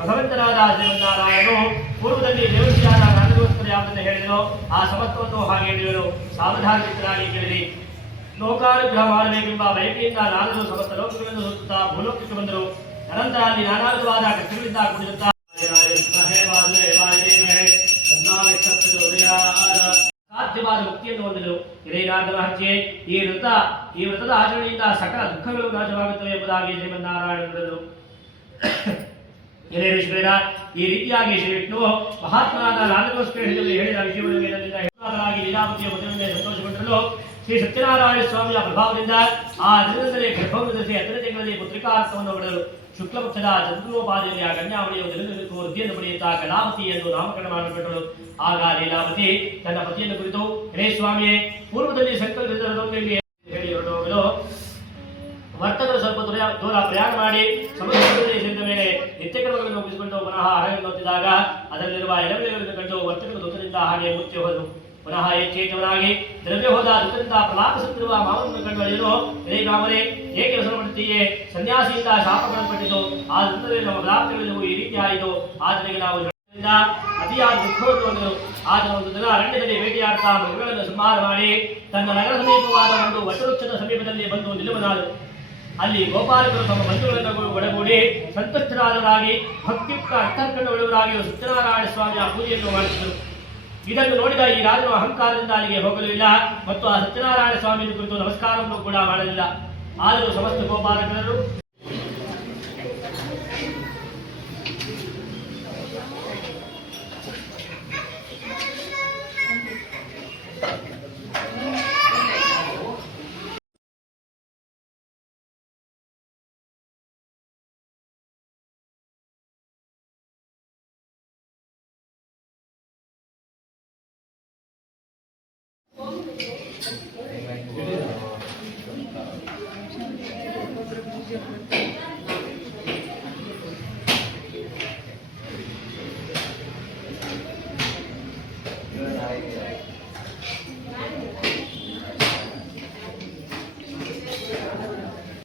ಭಗವಂತನಾದ ಪೂರ್ವದಲ್ಲಿ ದೇವಸ್ಥಾನ ನಾಟಕೋತ್ತರ ಯಾವುದನ್ನು ಹೇಳಿದನೋ ಆ ಸಮತ್ವವನ್ನು ಹಾಗೆ ಹೇಳಿದರು. ಸಾವಧಾನಚಿತ್ತರಾಗಿ ಕೇಳಿರಿ. ಲೋಕಾನುಗ್ರಹ ಮಾಡಬೇಕೆಂಬ ಬಯಕೆಯಿಂದ ನಾರದರು ಸಮಸ್ತ ಲೋಕಗಳನ್ನು ಸುತ್ತಾ ಭೂಲೋಕಕ್ಕೆ ಬಂದರು. ಅನಂತರ ಅಲ್ಲಿ ನಾನಾ ವಿಧವಾದ ಕಷ್ಟಗಳಿಂದ ಕುಡಿಯುತ್ತಾ ಸಾಧ್ಯವಾದ ಮುಕ್ತಿಯನ್ನು ಹೊಂದಿದರು. ಹಿರೇನಾಥನ ಹಚ್ಚೆ ಈ ವ್ರತದ ಆಚರಣೆಯಿಂದ ಸಕಲ ದುಃಖಗಳು ನಾಶವಾಗುತ್ತವೆ ಎಂಬುದಾಗಿ ಶ್ರೀಮನ್ನಾರಾಯಣ ನುಡಿದರು. ಈ ರೀತಿಯಾಗಿ ಶ್ರೀ ವಿಷ್ಣುವು ಮಹಾತ್ಮನಾದ ನಾರದಗೋಸ್ಕರ ಹೇಳಿದ ವಿಷಯವನ್ನು ವೇದದಿಂದ ಲೀಲಾವತಿಯ ಮದುವೆಯಿಂದ ಸಂತೋಷಗೊಂಡರು. ಶ್ರೀ ಸತ್ಯನಾರಾಯಣ ಸ್ವಾಮಿಯ ಪ್ರಭಾವದಿಂದ ಆ ದಿನದಲ್ಲಿ ಗರ್ಭವನ್ನು ಧರಿಸಿ 10 ತಿಂಗಳಲ್ಲಿ ಪುತ್ರಿಕಾರ್ಥವನ್ನು ಪಡೆದರು. ಶುಕ್ಲ ಪಕ್ಷದ ಚತುರ್ಮೋಪಾದಿಯಲ್ಲಿ ಆ ಕನ್ಯಾವಳಿಯು ದಿನದಿನಕ್ಕೂ ವೃದ್ಧಿಯನ್ನು ಪಡೆಯುತ್ತಾ ಕಲಾವತಿ ಎಂದು ನಾಮಕರಣ ಮಾಡಿಬಿಟ್ಟಳು. ಆಗ ಲೀಲಾವತಿ ತನ್ನ ಪತಿಯನ್ನು ಕುರಿತು, ಹೇ ಸ್ವಾಮಿಯೇ, ಪೂರ್ವದಲ್ಲಿ ಸಂಕಲ್ಪಿಸಿದ ಹೇಳಿ ಹೊರಟು ವರ್ತಕರು ಸ್ವಲ್ಪ ದೂರ ಪ್ರಯಾಣ ಮಾಡಿ ಸಮುದ್ರದಲ್ಲಿ ಸೇರಿದ ಮೇಲೆ ನಿತ್ಯಕ್ರಮಗಳನ್ನು ಮುಗಿಸಿಕೊಂಡು ಪುನಃ ಹಡಗನ್ನು ಹೊತ್ತಿದಾಗ ಅದರಲ್ಲಿರುವ ಎಡವೆಗಳನ್ನು ಕಂಡು ವರ್ತಕರು ದುಃಖದಿಂದ ಹಾಗೆ ಮುಚ್ಚಿ ಹೋದರು. ಪುನಃ ಎಚ್ಚೇತವನಾಗಿ ದ್ರವ್ಯ ಹೋದ ದುಃಖದಿಂದ ಪ್ರಲಾಪಿಸುತ್ತಿರುವ ಮಾವನನ್ನು ಕಂಡು ಅಳಿಯಲು, ಹೇ ರಾಮನೇ, ಏಕೆ ಹೆಸರು ಮಾಡುತ್ತೀಯೇ? ಸನ್ಯಾಸಿಯಿಂದ ಶಾಪಗಳನ್ನು ಪಟ್ಟಿತು. ಆ ನಂತರವೇ ನಮ್ಮ ಪ್ರಲಾಪಗಳಿಗೂ ಈ ರೀತಿ ಆಯಿತು. ಆತನಿಗೆ ನಾವು ಅತಿಯಾದ ದುಃಖವನ್ನು ಹೊಂದರು. ಆತನ ಒಂದು ದಿನ ಅರಣ್ಯದಲ್ಲಿ ಭೇಟಿಯಾಡುತ್ತಾ ಮೃಗಗಳನ್ನು ಸಂಹಾರ ಮಾಡಿ ತನ್ನ ನಗರ ಸಮೀಪವಾದ ಒಂದು ವಟವೃಕ್ಷದ ಸಮೀಪದಲ್ಲಿ ಬಂದು ನಿಲ್ಲುವನಾದರು. ಅಲ್ಲಿ ಗೋಪಾಲಕರು ತಮ್ಮ ಬಂಧುಗಳನ್ನು ಒಡಗೂಡಿ ಸಂತುಷ್ಟರಾದವರಾಗಿ ಭಕ್ತಿಯುಕ್ತ ಅಂತಃಕರಣವುಳ್ಳವರಾಗಿ ಸತ್ಯನಾರಾಯಣ ಸ್ವಾಮಿಯ ಪೂಜೆಯನ್ನು ಮಾಡಿಸಿದರು. ಇದನ್ನು ನೋಡಿದ ಈ ರಾಜನು ಅಹಂಕಾರದಿಂದ ಅಲ್ಲಿಗೆ ಹೋಗಲೂ ಇಲ್ಲ ಮತ್ತು ಆ ಸತ್ಯನಾರಾಯಣ ಸ್ವಾಮಿಯನ್ನು ಕುರಿತು ನಮಸ್ಕಾರವನ್ನು ಕೂಡ ಮಾಡಲಿಲ್ಲ. ಆದರೂ ಸಮಸ್ತ ಗೋಪಾಲಕರು